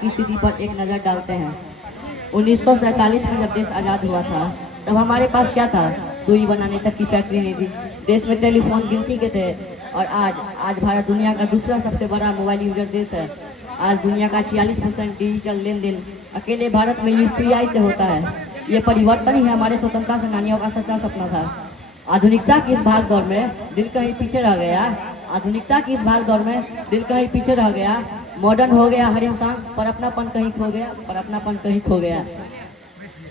की स्थिति पर एक नज़र डालते हैं। 1947 में जब देश आज़ाद हुआ था तब हमारे पास क्या था? सुई बनाने तक की फैक्ट्री नहीं थी। देश में टेलीफोन गिनती के थे। और आज भारत दुनिया का दूसरा सबसे बड़ा मोबाइल यूजर देश है। आज दुनिया का 46% डिजिटल लेन देन अकेले भारत में यूपीआई से होता है। ये परिवर्तन ही हमारे स्वतंत्रता सेनानियों का सच्चा सपना था। आधुनिकता की इस भाग दौड़ में दिल कहीं पीछे रह गया। आधुनिकता की इस भाग दौड़ में दिल कहीं पीछे रह गया। मॉडर्न हो गया हर इंसान, पर अपनापन कहीं खो गया, पर अपनापन कहीं खो गया।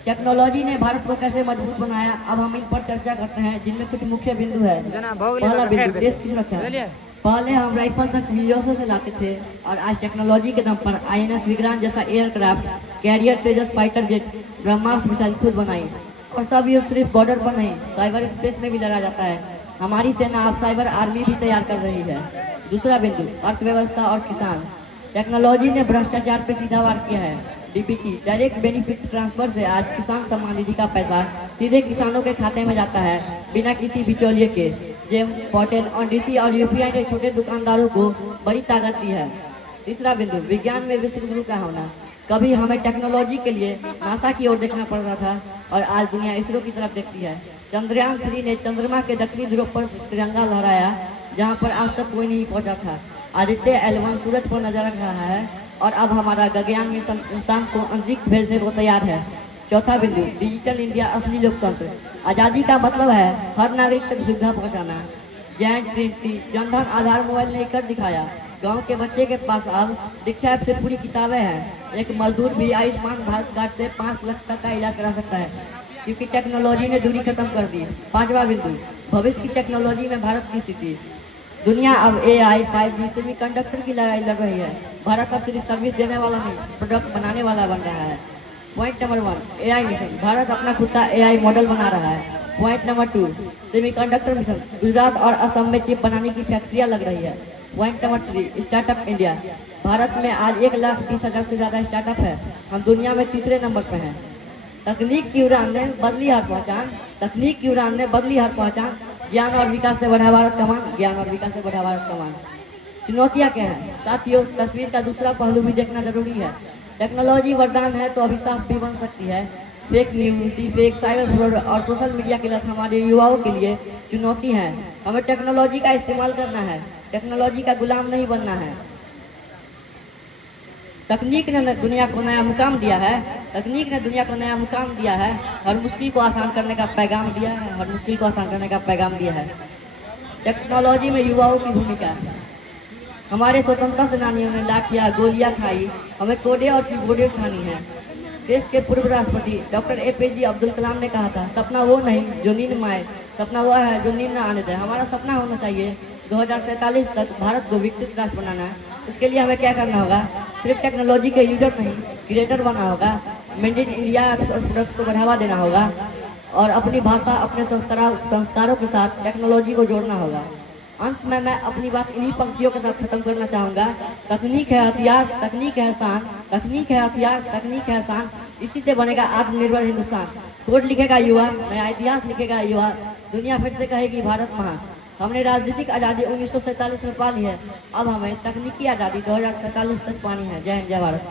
टेक्नोलॉजी ने भारत को कैसे मजबूत बनाया, अब हम इन पर चर्चा करते हैं, जिनमें कुछ मुख्य बिंदु है। पहला बिंदु, देश की सुरक्षा। पहले हम राइफल तक विदेशों से लाते थे और आज टेक्नोलॉजी के दम पर आईएनएस विक्रांत जैसा एयरक्राफ्ट, कैरियर तेजस फाइटर जेट, ब्रह्मास्त्र मिसाइल खुद बनाई। और सब युद्ध सिर्फ बॉर्डर पर नहीं, साइबर स्पेस में भी लड़ा जाता है। हमारी सेना अब साइबर आर्मी भी तैयार कर रही है। दूसरा बिंदु, अर्थव्यवस्था और किसान। टेक्नोलॉजी ने भ्रष्टाचार पे सीधा वार किया है। डीबीटी, डायरेक्ट बेनिफिट ट्रांसफर से आज किसान सम्मान निधि का पैसा सीधे किसानों के खाते में जाता है, बिना किसी बिचौलिए के। जेम पोर्टल और डीसी और यूपीआई ने छोटे दुकानदारों को बड़ी ताकत दी है। तीसरा बिंदु, विज्ञान में विश्व गुरु का होना। कभी हमें टेक्नोलॉजी के लिए नासा की ओर देखना पड़ रहा था और आज दुनिया इसरो की तरफ देखती है। चंद्रयान 3 ने चंद्रमा के दक्षिणी ध्रुव पर तिरंगा लहराया, जहां पर आज तक कोई नहीं पहुंचा था। आदित्य L1 सूरज पर नजर रख रहा है और अब हमारा गगनयान मिशन इंसान को अंतरिक्ष भेजने को तैयार है। चौथा बिंदु, डिजिटल इंडिया, असली लोकतंत्र। आजादी का मतलब है हर नागरिक तक सुविधा पहुंचाना। जैन ट्रिनिटी, जनधन आधार मोबाइल ने कर दिखाया। गांव के बच्चे के पास अब दीक्षा ऐप से पूरी किताबें हैं। एक मजदूर भी आयुष्मान भारत कार्ड से 5 लाख तक का इलाज करा सकता है, क्योंकि टेक्नोलॉजी ने दूरी खत्म कर दी। पांचवा बिंदु, भविष्य की टेक्नोलॉजी में भारत की स्थिति। दुनिया अब AI, 5G, सेमीकंडक्टर की लड़ाई लड़ रही है। भारत अब सिर्फ सर्विस देने वाला नहीं, प्रोडक्ट बनाने वाला बन रहा है। Point number 1, AI mission. Bharat अपना खुद का AI मॉडल बना रहा है। Point number 2, semiconductor mission. Gujarat और असम में चिप बनाने की फैक्ट्रियां लग रही है। Point number 3, startup India. Bharat में आज 1,30,000 से ज्यादा स्टार्टअप है। हम दुनिया में तीसरे नंबर पर हैं। तकनीक की उड़ान ने बदली हर पहचान। तकनीक की उड़ान ने बदली हर पहचान। ज्ञान और विकास से बढ़ा भारत का मान। ज्ञान और विकास से बढ़ा भारत का मान। चुनौतियां क्या है? साथियों, तस्वीर का दूसरा पहलू भी देखना जरूरी है। टेक्नोलॉजी वरदान है तो अभिशाप भी बन सकती है। Fake news, deepfake, cyber fraud और सोशल मीडिया की लत हमारे युवाओं के लिए चुनौती है। हमें टेक्नोलॉजी का इस्तेमाल करना है, टेक्नोलॉजी का गुलाम नहीं बनना है। तकनीक ने दुनिया को नया मुकाम दिया है। तकनीक ने दुनिया को नया मुकाम दिया है। हर मुश्किल को आसान करने का पैगाम दिया है। हर मुश्किल को आसान करने का पैगाम दिया है। टेक्नोलॉजी में युवाओं की भूमिका। हमारे स्वतंत्रता सेनानियों ने लाठियां गोलियां खाई, हमें कोडे और कीबोर्डें उठानी है। देश के पूर्व राष्ट्रपति डॉक्टर APJ अब्दुल कलाम ने कहा था, सपना वो नहीं जो नींद में आए, सपना वो है जो नींद न आने दे। हमारा सपना होना चाहिए 2047 तक भारत को विकसित राष्ट्र बनाना है। इसके लिए हमें क्या करना होगा? सिर्फ टेक्नोलॉजी के यूजर नहीं, क्रिएटर बनना होगा। मेड इन इंडिया प्रोडक्ट्स को बढ़ावा देना होगा और अपनी भाषा, अपने संस्कारों के साथ टेक्नोलॉजी को जोड़ना होगा। अंत में मैं अपनी बात इन्हीं पंक्तियों के साथ खत्म करना चाहूंगा। तकनीक है हथियार, तकनीक है आसान, तकनीक है हथियार, तकनीक है आसान। इसी से बनेगा आत्मनिर्भर हिंदुस्तान। कोड लिखेगा युवा, नया इतिहास लिखेगा युवा। दुनिया फिर से कहेगी भारत महान। हमने राजनीतिक आज़ादी 1947 में पा ली है, अब हमें तकनीकी आज़ादी 2047 तक पानी है। जय हिंद, जय भारत।